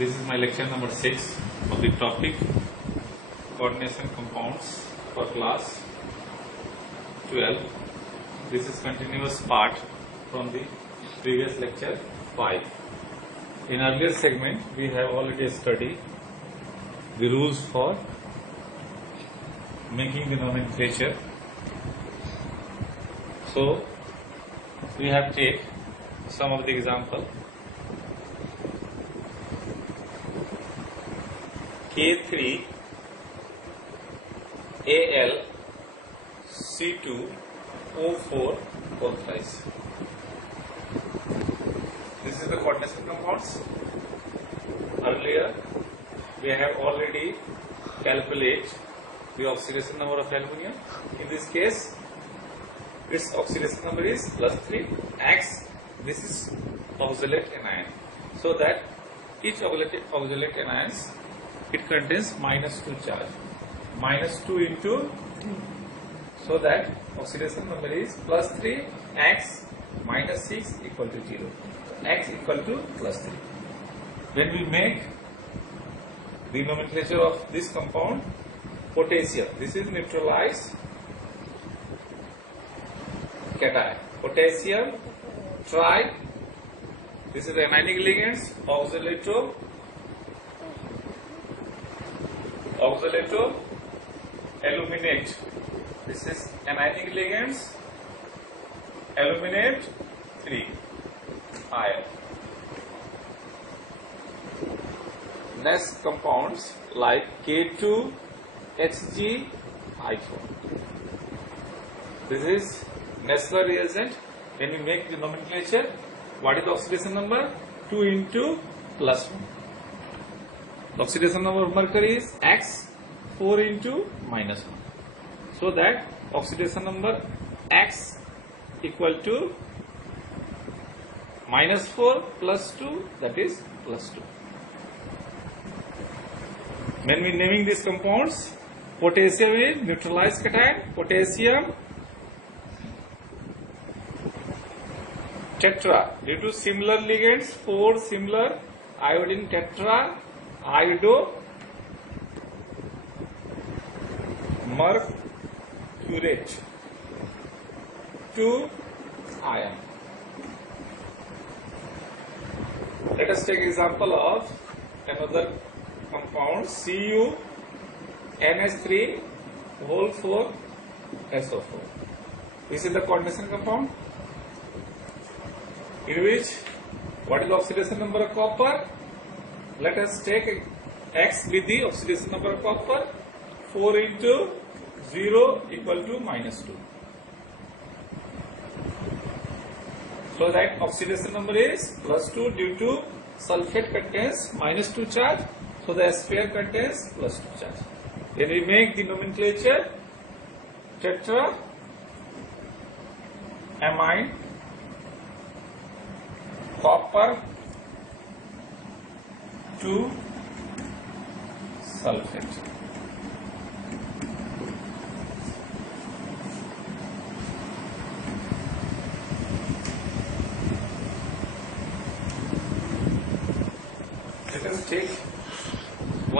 This is my lecture number 6 of the topic coordination compounds for class 12. This is continuous part from the previous lecture 5. In earlier segment we have already studied the rules for making the nomenclature. So we have take some of the example. K3 Al C2 O4 whole thrice. This is the coordination compounds. Earlier we have already calculated the oxidation number of aluminum. In this case its oxidation number is +3 X. This is oxalate anion. So that each oxalate anions it contains -2 charge. -2 into, so that oxidation number is +3 X -6 equal to 0. X equal to +3. When we make the nomenclature of this compound, potassium, this is neutralized cation. Potassium tri, this is the anionic ligands, oxalato aluminate. This is anionic ligands, aluminate 3 ion. Next compounds like K2HgI4. This is Nessler reagent. When we make the nomenclature, what is the oxidation number? 2 into +1. The oxidation number of mercury is X, 4 into -1. So that oxidation number X equal to -4 + 2, that is +2. When we naming these compounds, potassium is neutralized cation, potassium tetra, due to similar ligands, 4 similar, iodine tetra, iodo, mercurate, 2 ion. Let us take example of another compound, CuNH3 whole 4 SO4. This is the coordination compound, in which what is the oxidation number of copper? Let us take X with the oxidation number of copper, 4 into 0 equal to -2. So that oxidation number is +2 due to sulfate contains -2 charge. So the sphere contains +2 charge. Then we make the nomenclature tetra amine copper 2 sulfate. Let us take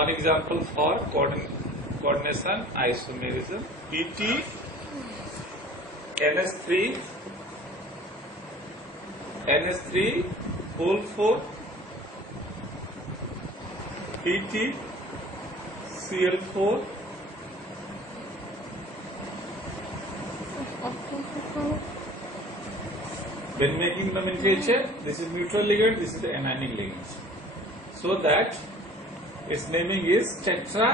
one example for coordination isomerism. PT NH3 whole 4 PT Cl4 when making nomenclature, this is neutral ligand, this is the anionic ligands. So that its naming is tetra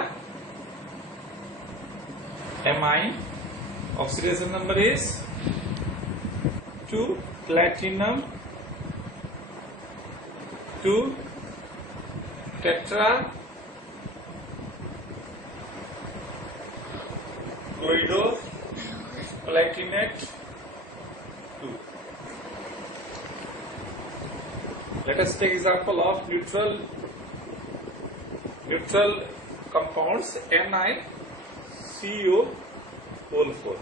amine. Oxidation number is 2 platinum 2 tetra chlorido platinate 2. Let us take example of neutral compounds NiCO whole 4.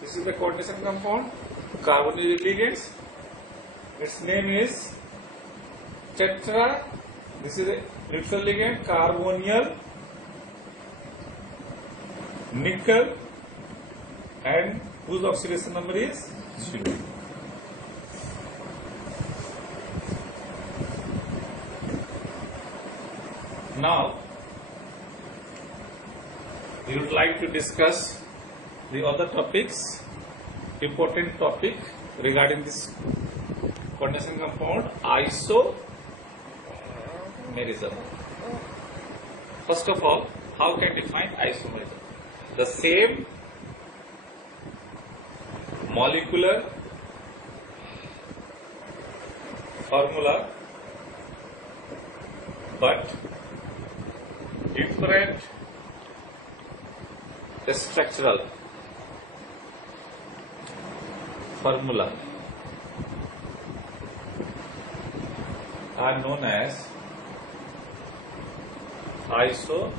This is the coordination compound, carbonyl ligands. Its name is tetra This is a neutral ligand, carbonyl, nickel, and whose oxidation number is 0. Now, we would like to discuss the other topics, important topic regarding this coordination compound, isomerism. First of all, how can define isomerism? The same molecular formula but different structural formula are known as isomers,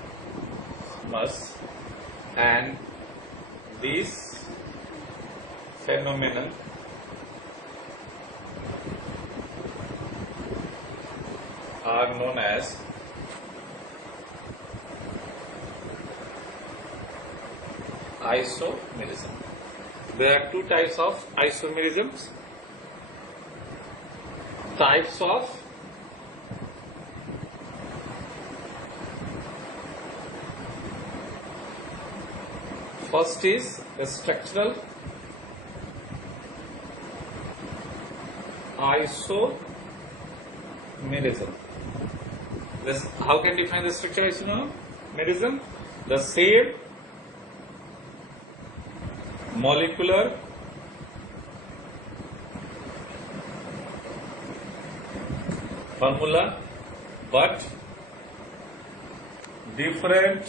and this phenomenon are known as isomerism. There are two types of isomerisms. Types of first is structural isomerism. How can you define the structural isomerism? The same molecular formula but different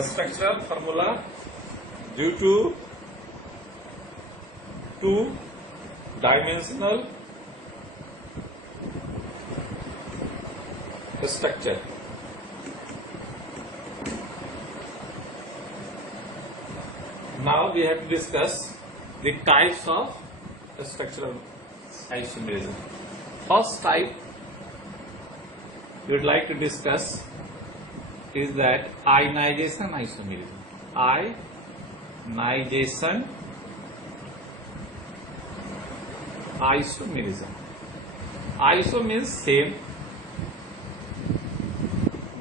structural formula due to two-dimensional structure. Now we have to discuss the types of structural isomerism. First type we would like to discuss is that ionization isomerism. Ionization isomerism. Iso means same,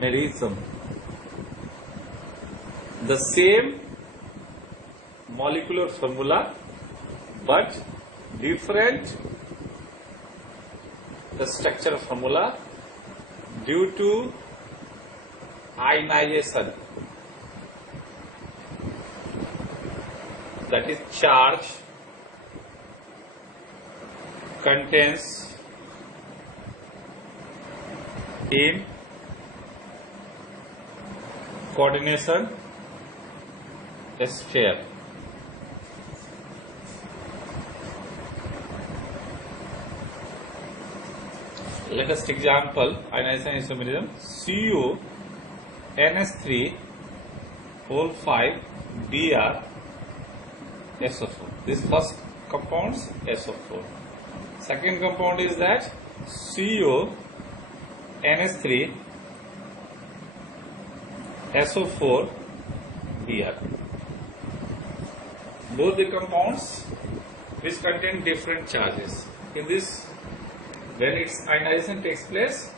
merism, the same molecular formula but different structure formula due to ionization, that is charge contains in coordination sphere. Let us take example ionization isomerism. CuNH3 whole 5 Br SO4. This first compound is SO4. Second compound is that CuNH3 SO4 Br. Both the compounds which contain different charges. In this, when its ionization takes place,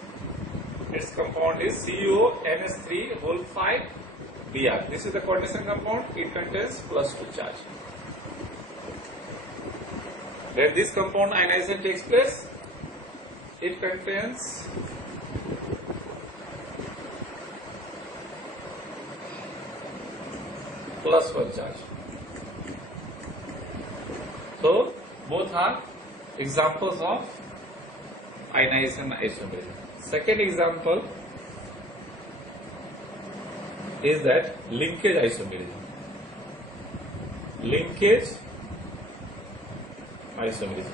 its compound is CuNH3 whole 5 Br. This is the coordination compound. It contains +2 charge. When this compound ionization takes place, it contains +1 charge. So both are examples of ionization isomerism. Second example is that linkage isomerism. Linkage isomerism.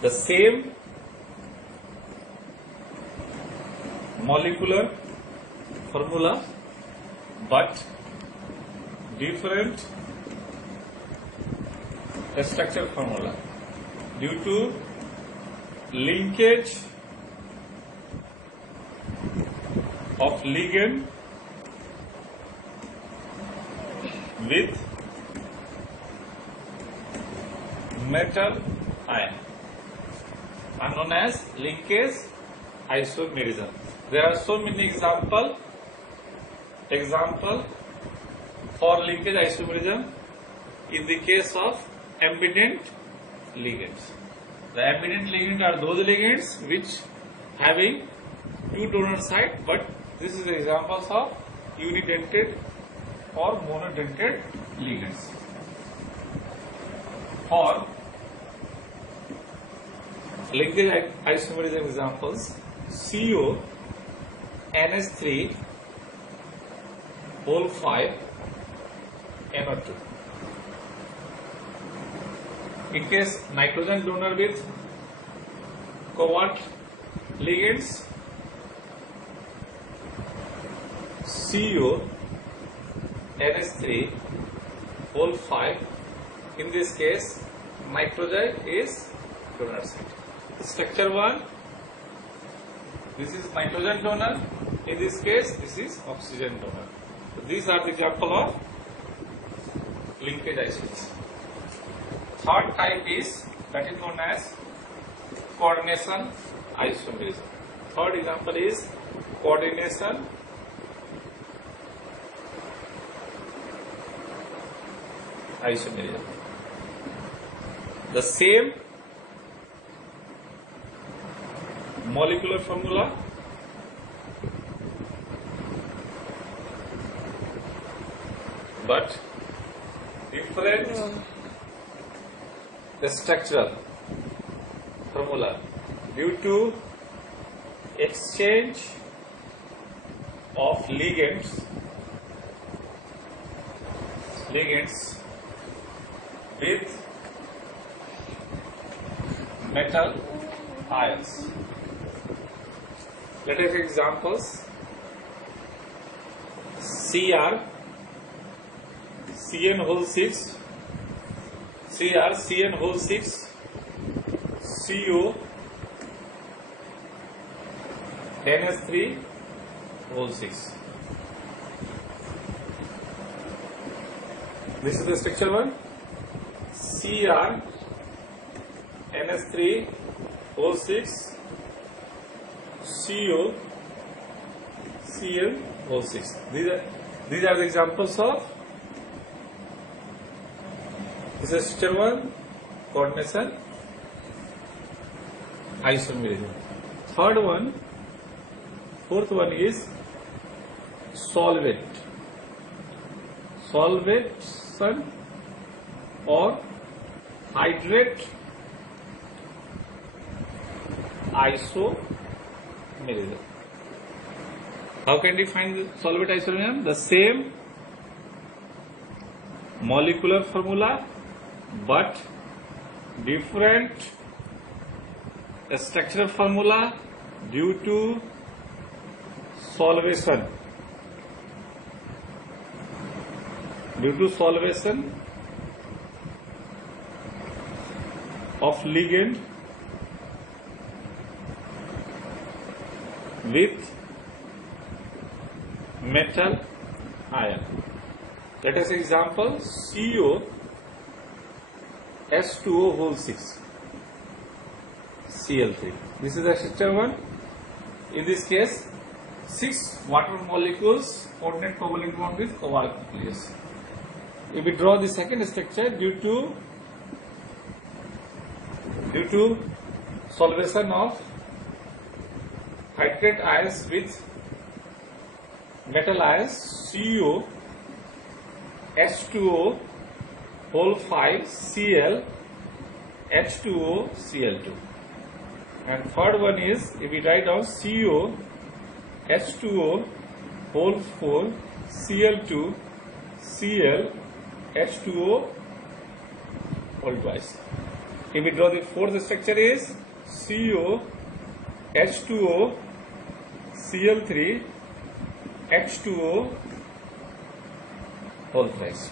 The same molecular formula but different structure formula due to linkage of ligand with metal ion are known as linkage isomerism. There are so many example for linkage isomerism in the case of ambident ligands. The ambident ligands are those ligands which having two donor site, but this is the examples of unidentate or monodentate ligands. For linkage isomerism examples, CO NH3 whole 5 NO2. In case nitrogen donor with covert ligands, CO NH3 whole 5. In this case, nitrogen is donor site. Structure 1, this is nitrogen donor. In this case, this is oxygen donor. So these are the example of linkage isomerism. Third type is that is known as coordination isomerism. Third example is coordination isomerism. The same molecular formula but different structural formula due to exchange of ligands with metal ions. Let us take examples. Cr Cn whole 6, Cr Cn whole 6, Co NH3 whole 6. This is the structure 1. Cr NH3 whole 6, Co Cl whole 6. These are the examples of this is structure 1, coordination isomerism. Fourth one is solvation or hydrate isomerism. How can we find the solvent isomerism? The same molecular formula but different structural formula due to solvation of ligand with metal ion. Let us example CO H2O whole 6 Cl3. This is the structure 1. In this case, 6 water molecules coordinate covalent bond with cobalt nucleus. If we draw the second structure, due to solvation of hydrate ions with metal ions, CO H2O whole 5 Cl H2O Cl2. And third one is, if we write down CO H2O whole 4 Cl2 Cl H2O whole twice. If we draw the fourth structure is CO H2O Cl3 H2O whole thrice.